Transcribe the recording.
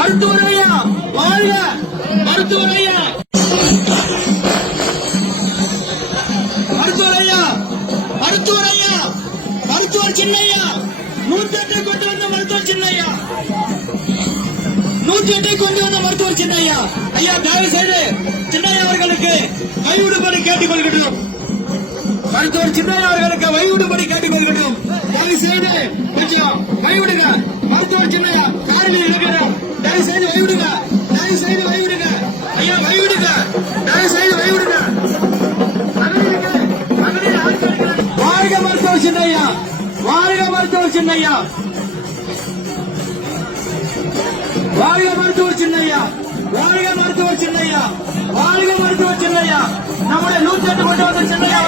மருத்துவர் ஐயா வாழ்க, மருத்துவர் ஐயா, மருத்துவர் ஐயா, மருத்துவர் ஐயா, மருத்துவர் சின்னையா, 108 கொண்டு வந்த மருத்துவர் சின்னையா, 108 கொண்டு வந்த மருத்துவர் சின்னையா. ஐயா தயவு செய்து சின்னையா அவர்களுக்கு கைவிடுபடி கேட்டுக்கொள்கிறோம். மருத்துவர் சின்னையா அவர்களுக்கு கைவிடுபடி கேட்டுக்கொள்கிறோம். தயவு செய்து கொஞ்சம் கைவிடுங்க. மருத்துவர் சின்னையா காரில் இருக்கிறோம். தயவு செய்து கைவிடுங்க, தயவு செய்து கைவிடுங்க. ஐயா கைவிடுங்க, தயவு செய்து கைவிடுங்க. வாழ்க மருத்துவர் சின்னையா, வாழ்க மருத்துவர் சின்னையா, வாழ்க மருத்துவர் சின்னையா, வாழ்க மருத்துவர் சின்னையா, வாழ்க மருத்துவர் சின்னையா. நம்முடைய 108 கொண்டு வந்த சின்னையா